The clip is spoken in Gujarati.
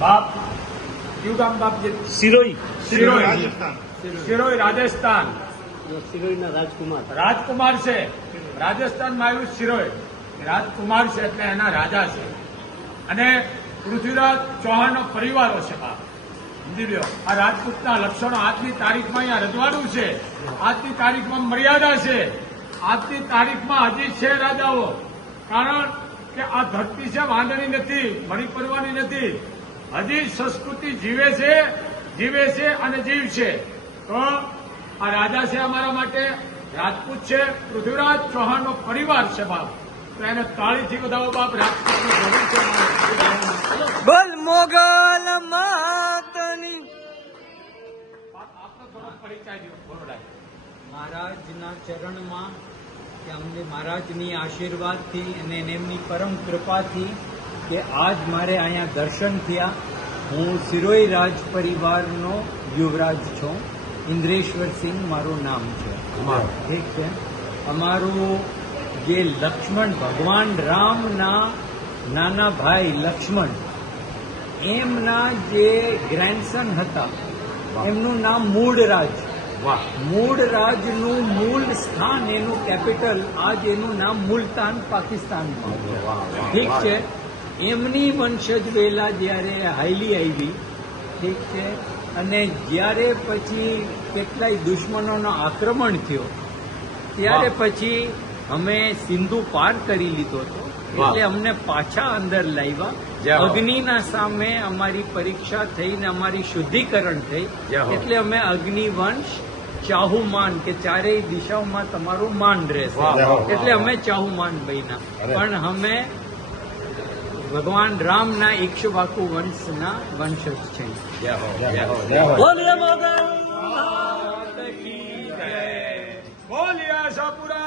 બાપ કયું ગામ બાપ? સિરોઈ. સિરોઈ રાજસ્થાન. સિરોઈના રાજકુમાર. રાજકુમાર છે. રાજસ્થાનમાં આવ્યું સિરોઈ. રાજકુમાર છે એટલે એના રાજા છે. અને પૃથ્વીરાજ ચૌહાણનો પરિવારો છે બાપ. સમજી લ્યો, આ રાજપૂતના લક્ષણો આજની તારીખમાં અહીંયા રજવાડું છે. આજની તારીખમાં મર્યાદા છે. આજની તારીખમાં હજી છે રાજાઓ. કારણ કે આ ધરતી છે વાંદણી નથી, મળી પડવાની નથી. હજી સંસ્કૃતિ જીવે છે અને જીવશે. તો આ રાજા છે અમારા માટે, રાજપૂત છે, પૃથ્વીરાજ ચૌહાણનો પરિવાર છે બાપ. તો એને તાળીથી વધાવો બાપ. રાજપૂતનું ભવિષ્ય છે. બોલ મોગલ માતની. આપનો થોડો પરિચય દો બોલો. મહારાજના ચરણમાં કે અમને મહારાજની આશીર્વાદથી અને એમની પરમ કૃપાથી કે આજ મારે અહીંયા દર્શન થયા. હું સિરોઈ રાજ પરિવારનો યુવરાજ છું. ઇન્દ્રેશ્વરસિંહ મારું નામ છે. ઠીક છે. અમારું જે લક્ષ્મણ ભગવાન રામના નાના ભાઈ લક્ષ્મણ, એમના જે ગ્રેન્ડસન હતા, એમનું નામ મૂળરાજ. મૂળરાજનું મૂળ સ્થાન, એનું કેપિટલ, આજ એનું નામ મુલતાન, પાકિસ્તાનમાં. ઠીક છે. એમની વંશજ વેલા જ્યારે હાઈલી આવી, ઠીક છે, અને જ્યારે પછી કેટલાય દુશ્મનોનો આક્રમણ થયો, ત્યારે પછી અમે સિંધુ પાર કરી લીધો હતો. એટલે અમને પાછા અંદર લાવ્યા. અગ્નિના સામે અમારી પરીક્ષા થઈને અમારી શુદ્ધિકરણ થઈ. એટલે અમે અગ્નિવંશ ચાહુમાન, કે ચારેય દિશાઓમાં તમારું માન રહેશે, એટલે અમે ચાહુમાન બન્યા. પણ અમે ભગવાન રામના ઇક્ષ્વાકુ વંશના વંશજ છે. બોલીએ મોગલ. બોલિયા સાપુરા.